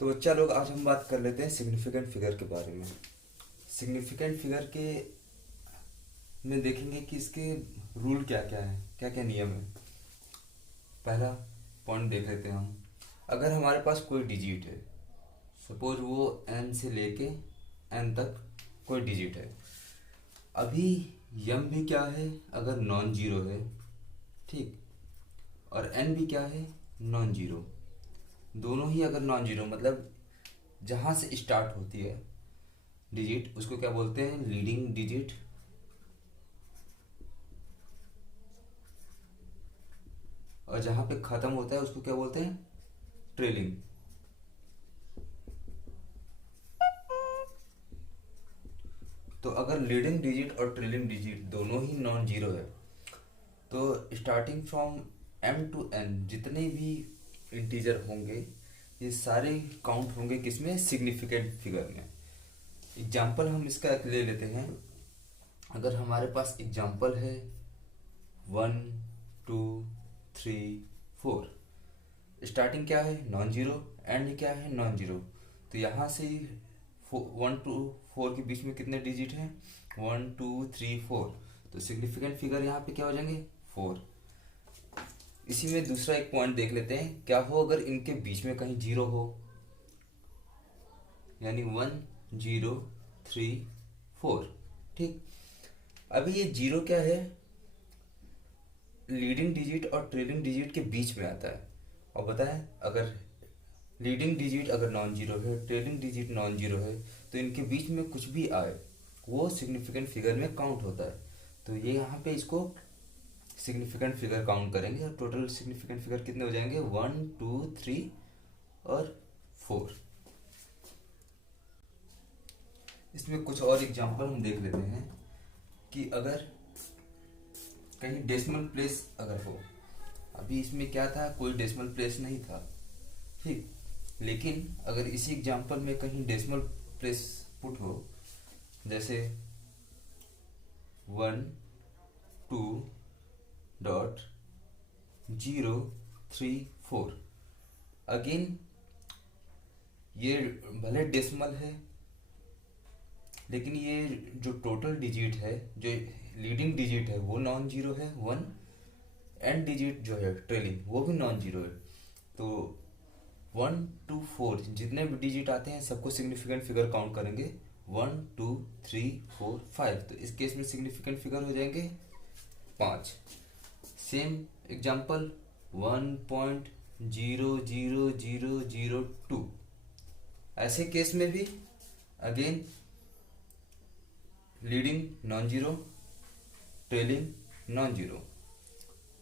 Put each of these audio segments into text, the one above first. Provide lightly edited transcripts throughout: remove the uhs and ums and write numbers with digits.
तो बच्चा लोग, आज हम बात कर लेते हैं सिग्निफिकेंट फिगर के बारे में। सिग्निफिकेंट फिगर के में देखेंगे कि इसके रूल क्या क्या हैं, क्या क्या नियम है। पहला पॉइंट देख लेते हैं हम। अगर हमारे पास कोई डिजिट है, सपोज वो n से लेके n तक कोई डिजिट है। अभी यम भी क्या है, अगर नॉन जीरो है, ठीक, और n भी क्या है, नॉन जीरो। दोनों ही अगर नॉन जीरो मतलब जहाँ से स्टार्ट होती है डिजिट, उसको क्या बोलते हैं, लीडिंग डिजिट। और जहाँ पे ख़त्म होता है उसको क्या बोलते हैं, ट्रेलिंग। तो अगर लीडिंग डिजिट और ट्रेलिंग डिजिट दोनों ही नॉन जीरो है, तो starting from m to n जितने भी इंटीजर होंगे, ये सारे काउंट होंगे किसमें, सिग्निफिकेंट फिगर में। एग्जाम्पल हम इसका एक ले लेते हैं। अगर हमारे पास एग्जाम्पल है 1 2 3 4, स्टार्टिंग क्या है, नॉन जीरो, एंड क्या है, नॉन जीरो। तो यहाँ से 1 to 4 के बीच में कितने डिजिट हैं, 1 2 3 4। तो सिग्निफिकेंट फिगर यहाँ पे क्या हो जाएंगे, 4। इसी में दूसरा एक पॉइंट देख लेते हैं, क्या हो अगर इनके बीच में कहीं जीरो हो, यानी 1 0 3 4, ठीक। अभी ये जीरो क्या है, लीडिंग डिजिट और ट्रेलिंग डिजिट के बीच में आता है। और बताएं, अगर लीडिंग डिजिट अगर नॉन जीरो है, ट्रेलिंग डिजिट नॉन जीरो है, तो इनके बीच में कुछ भी आए वो सिग्निफिकेंट फिगर में काउंट होता है। तो ये यहाँ पे इसको सिग्निफिकेंट फिगर काउंट करेंगे, और टोटल सिग्निफिकेंट फिगर कितने हो जाएंगे, 1 2 3 और 4। इसमें कुछ और एग्जांपल हम देख लेते हैं कि अगर कहीं डेसिमल प्लेस अगर हो। अभी इसमें क्या था, कोई डेसिमल प्लेस नहीं था, ठीक। लेकिन अगर इसी एग्जांपल में कहीं डेसिमल प्लेस पुट हो, जैसे 1 2.034, अगेन ये भले डेसिमल है, लेकिन ये जो टोटल डिजिट है, जो लीडिंग डिजिट है वो नॉन जीरो है 1, एंड डिजिट जो है ट्रेलिंग वो भी नॉन जीरो है। तो 1 2 4 जितने भी डिजिट आते हैं सबको सिग्निफिकेंट फिगर काउंट करेंगे, 1 2 3 4 5। तो इस केस में सिग्निफिकेंट फिगर हो जाएंगे 5। सेम एग्जाम्पल 1.00002, ऐसे केस में भी again leading non zero, trailing non zero.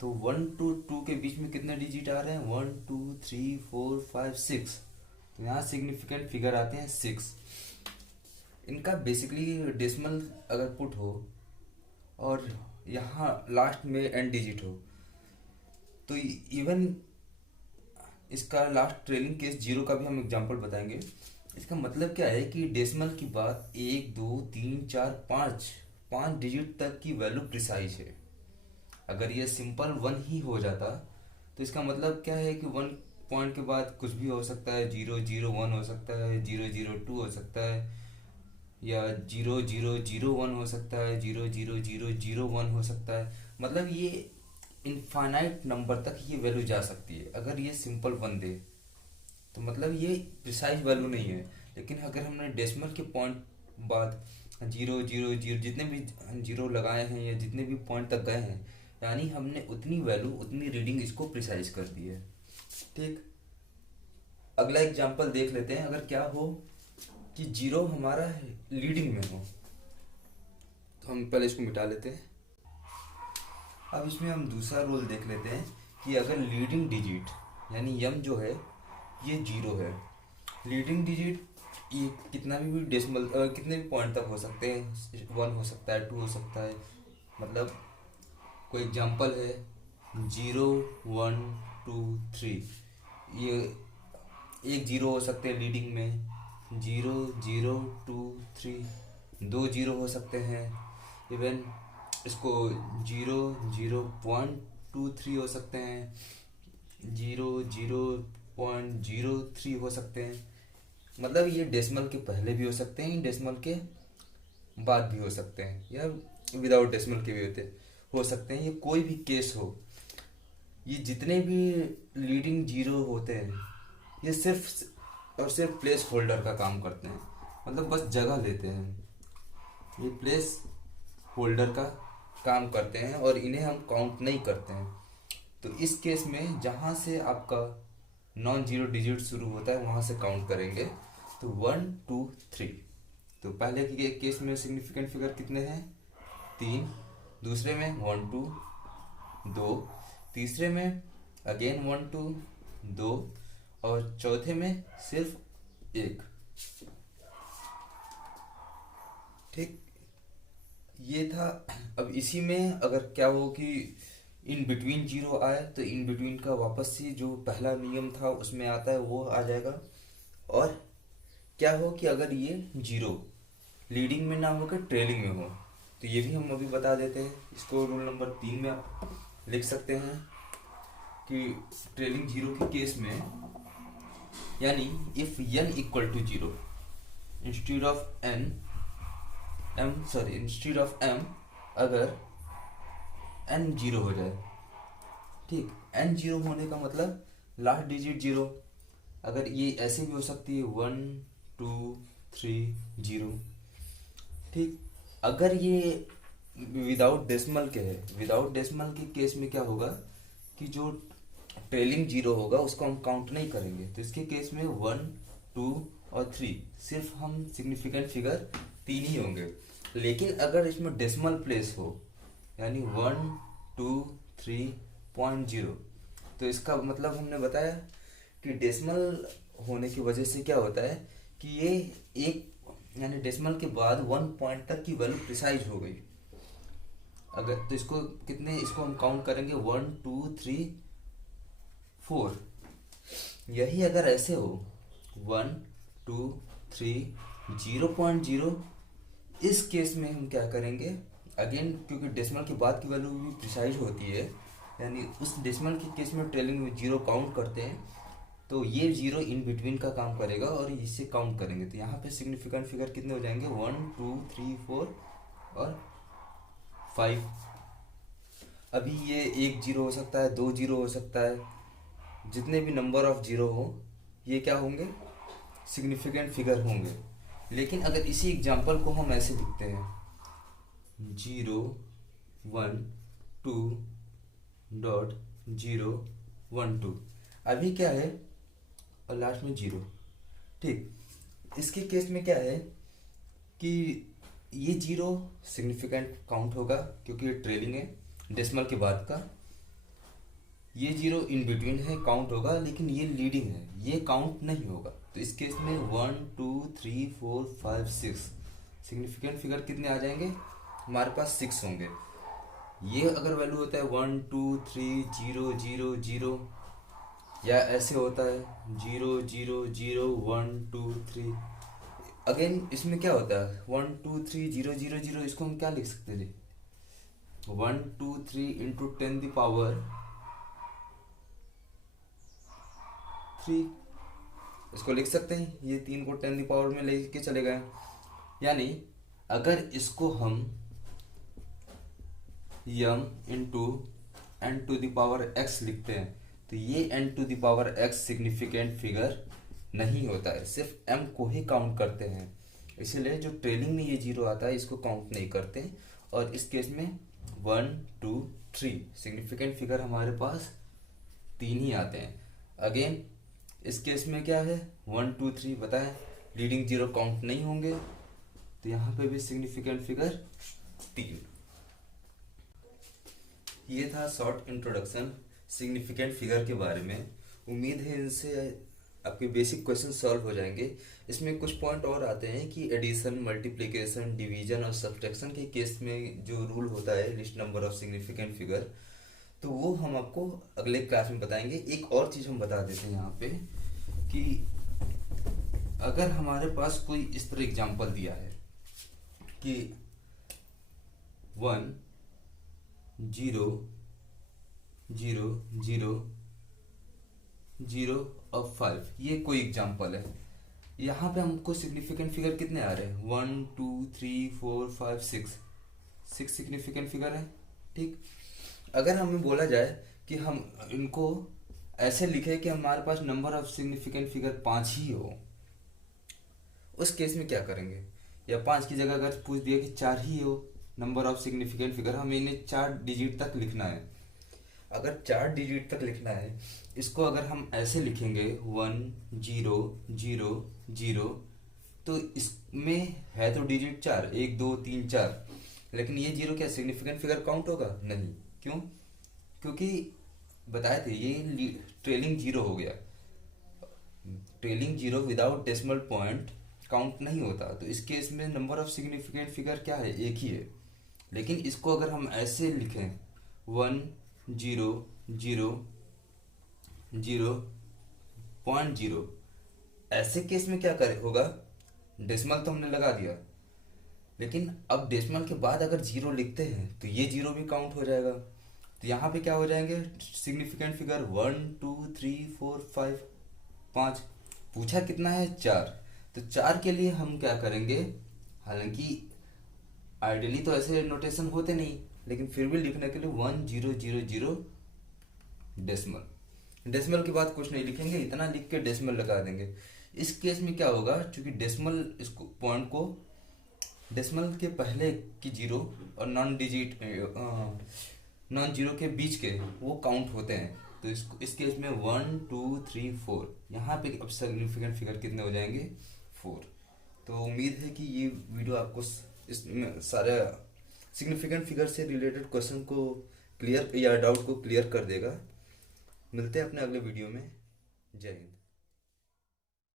तो 1 to 2 के बीच में कितने डिजिट आ रहे हैं, 1 2 3 4 5 6। तो यहाँ सिग्निफिकेंट फिगर आते हैं 6। इनका बेसिकली डेसिमल अगर पुट हो और यहाँ लास्ट में एंड डिजिट हो, तो इवन इसका लास्ट ट्रेलिंग केस जीरो का भी हम एग्जांपल बताएंगे। इसका मतलब क्या है कि डेसिमल की बात 1 2 3 4 5 डिजिट तक की वैल्यू प्रिसाइज है। अगर ये सिंपल 1 ही हो जाता, तो इसका मतलब क्या है कि 1 पॉइंट के बाद कुछ भी हो सकता है, 0 0 1 हो सकता है, 0 0 2 हो सकता है, या 0 0 0 1 हो सकता है, 0 0 0 0 1 हो सकता है। मतलब ये इनफाइनाइट नंबर तक ये वैल्यू जा सकती है। अगर ये सिंपल 1 दे तो मतलब ये प्रिसाइज वैल्यू नहीं है। लेकिन अगर हमने डेसिमल के पॉइंट बाद 0 0 0 जितने भी जीरो लगाए हैं या जितने भी पॉइंट तक गए हैं, यानी हमने उतनी वैल्यू, उतनी रीडिंग इसको प्रिसाइज कर दी है, ठीक। अगला एग्जांपल देख लेते हैं। अगर क्या हो कि जीरो हमारा लीडिंग में हो, तो हम पहले इसको मिटा लेते हैं। अब इसमें हम दूसरा रूल देख लेते हैं कि अगर लीडिंग डिजिट यानी यम जो है ये जीरो है, लीडिंग डिजिट ये कितना भी डेसिमल कितने भी पॉइंट तक हो सकते हैं, 1 हो सकता है, 2 हो सकता है। मतलब कोई एग्जांपल है 0 1 2 3, ये एक जीरो हो सकते हैं लीडिंग में, 0 0 2 3 दो जीरो हो सकते हैं। इवन इसको 0 0.23 हो सकते हैं, 0 0.03 हो सकते हैं। मतलब ये डेसिमल के पहले भी हो सकते हैं, डेसिमल के बाद भी हो सकते हैं, या विदाउट डेसिमल के भी हो सकते हैं। ये कोई भी केस हो, ये जितने भी लीडिंग जीरो होते हैं ये सिर्फ और सिर्फ प्लेस होल्डर का काम करते हैं, मतलब बस जगह लेते हैं। ये प्लेस होल्डर का काम करते हैं और इन्हें हम काउंट नहीं करते हैं। तो इस केस में जहाँ से आपका नॉन जीरो डिजिट शुरू होता है वहाँ से काउंट करेंगे। तो 1 2 3। तो पहले के केस में सिग्निफिकेंट फिगर कितने हैं? 3। दूसरे में 1 2 2। तीसरे में अगेन 1 2 2। और चौथे में सिर्फ 1। ठीक, ये था। अब इसी में अगर क्या हो कि इन बिटवीन जीरो आए तो इन बिटवीन का वापस से जो पहला नियम था उसमें आता है वो आ जाएगा। और क्या हो कि अगर ये जीरो लीडिंग में ना होकर ट्रेलिंग में हो तो ये भी हम अभी बता देते हैं। इसको रूल नंबर 3 में आप लिख सकते हैं कि ट्रेलिंग जीरो के केस में, यानी if n equal to zero instead of m, अगर n जीरो हो जाए। ठीक, n जीरो होने का मतलब लास्ट डिजिट जीरो। अगर ये ऐसे भी हो सकती है 1 2 3 0। ठीक, अगर ये विदाउट डेसिमल के है, विदाउट डेसिमल के केस में क्या होगा कि जो ट्रेलिंग जीरो होगा उसको हम काउंट नहीं करेंगे। तो इसके केस में 1 2 और 3 सिर्फ हम सिग्निफिकेंट फिगर 3 ही होंगे। लेकिन अगर इसमें डेसिमल प्लेस हो, यानी 1 2 3.0, तो इसका मतलब हमने बताया कि डेसिमल होने की वजह से क्या होता है कि ये एक, यानी डेसिमल के बाद 1 पॉइंट तक की वैल्यू प्रिसाइज हो गई। अगर तो इसको कितने, इसको हम काउंट करेंगे 1 2 3 4। यही अगर ऐसे हो 1 2 3 0.0, इस केस में हम क्या करेंगे अगेन, क्योंकि डेसिमल के बाद की वैल्यू भी प्रिसाइज होती है, यानी उस डेसिमल के केस में ट्रेलिंग में जीरो काउंट करते हैं। तो ये जीरो इन बिटवीन का काम करेगा और इससे काउंट करेंगे। तो यहाँ पे सिग्निफिकेंट फिगर कितने हो जाएंगे? 1 2 3 4 और 5। अभी ये एक जीरो हो सकता है, 2 जीरो हो सकता है, जितने भी नंबर ऑफ जीरो हो ये क्या होंगे? सिग्निफिकेंट फिगर होंगे। लेकिन अगर इसी एग्जांपल को हम ऐसे लिखते हैं 0 1 2 डॉट 0 1 2, अभी क्या है और लास्ट में जीरो। ठीक, इसके केस में क्या है कि ये जीरो सिग्निफिकेंट काउंट होगा क्योंकि ये ट्रेलिंग है डेसिमल के बाद का। ये जीरो इन बिटवीन है, काउंट होगा, लेकिन ये लीडिंग है, ये काउंट नहीं होगा। तो इस केस में 1 2 3 4 5 6 सिग्निफिकेंट फिगर कितने आ जाएंगे? हमारे पास 6 होंगे। ये अगर वैल्यू होता है 1 2 3 0 0 0, या ऐसे होता है 0 0 0 1 2 3। अगेन इसमें क्या होता है 1 2 3 0 0 0, इसको हम क्या लिख सकते हैं? 1 2 3 इंटू 10 द पावर 3, इसको लिख सकते हैं। ये 3 को 10 द पावर में लेके चले गए। यानी अगर इसको हम m into N to the power x लिखते हैं तो ये n to the power x significant figure नहीं होता है, सिर्फ m को ही काउंट करते हैं। इसलिए जो ट्रेलिंग में ये जीरो आता है इसको काउंट नहीं करते। और इस केस में 1 2 3 सिग्निफिकेंट फिगर हमारे पास 3 ही आते हैं। अगेन इस केस में क्या है 1 2 3 बताएं, लीडिंग जीरो काउंट नहीं होंगे, तो यहाँ पे भी सिग्निफिकेंट फिगर 3। ये था शॉर्ट इंट्रोडक्शन सिग्निफिकेंट फिगर के बारे में। उम्मीद है इनसे आपके बेसिक क्वेश्चन सॉल्व हो जाएंगे। इसमें कुछ पॉइंट और आते हैं कि एडिशन, मल्टीप्लिकेशन, डिवीजन और सब्ट्रैक्शन के केस में जो रूल होता है list number of significant figure, तो वो हम आपको अगले क्लास में बताएंगे। एक और चीज़ हम बता देते हैं यहाँ पे कि अगर हमारे पास कोई इस तरह एग्जाम्पल दिया है कि 1 0 0 0 0 और 5, ये कोई एग्जाम्पल है। यहाँ पे हमको सिग्निफिकेंट फिगर कितने आ रहे हैं, 1 2 3 4 5 6, 6 सिग्निफिकेंट फिगर है। ठीक, अगर हमें बोला जाए कि हम इनको ऐसे लिखे कि हमारे पास नंबर ऑफ सिग्निफिकेंट फिगर 5 ही हो, उस केस में क्या करेंगे? या 5 की जगह अगर पूछ दिया कि 4 ही हो नंबर ऑफ सिग्निफिकेंट फिगर, हमें इन्हें 4 डिजिट तक लिखना है। अगर 4 डिजिट तक लिखना है, इसको अगर हम ऐसे लिखेंगे 1 0 0 0, तो इसमें है तो डिजिट 4, 1 2 3 4, लेकिन ये जीरो क्या सिग्निफिकेंट फिगर काउंट होगा? नहीं। क्यों? क्योंकि बताए थे ये ट्रेलिंग जीरो हो गया। Trailing zero without decimal point count नहीं होता, तो इस केस में नंबर ऑफ सिग्निफिकेंट फिगर क्या है? एक ही है। लेकिन इसको अगर हम ऐसे लिखें 1 0 0 0.0, ऐसे केस में क्या करे होगा? डेसिमल तो हमने लगा दिया, लेकिन अब डेसिमल के बाद अगर जीरो लिखते हैं तो ये जीरो भी काउंट हो जाएगा। तो यहाँ पे क्या हो जाएंगे सिग्निफिकेंट फिगर? 1 2 3 4 5, 5। पूछा कितना है? 4। तो 4 के लिए हम क्या करेंगे? हालांकि आइडियली तो ऐसे नोटेशन होते नहीं, लेकिन फिर भी लिखने के लिए 1 0 0 0 डेसिमल। डेसिमल के बाद कुछ नहीं लिखेंगे, इतना लिख के डेसिमल लगा देंगे। इस केस में क्या होगा, क्योंकि डेसिमल इसको पॉइंट को डेसिमल के पहले की जीरो और नॉन जीरो के बीच के वो काउंट होते हैं। तो इस केस में 1 2 3 4, यहाँ पे अब सिग्निफिकेंट फिगर कितने हो जाएंगे? 4। तो उम्मीद है कि ये वीडियो आपको इस सारे सिग्निफिकेंट फिगर से रिलेटेड क्वेश्चन को क्लियर या डाउट को क्लियर कर देगा। मिलते हैं अपने अगले वीडियो में। जय हिंद।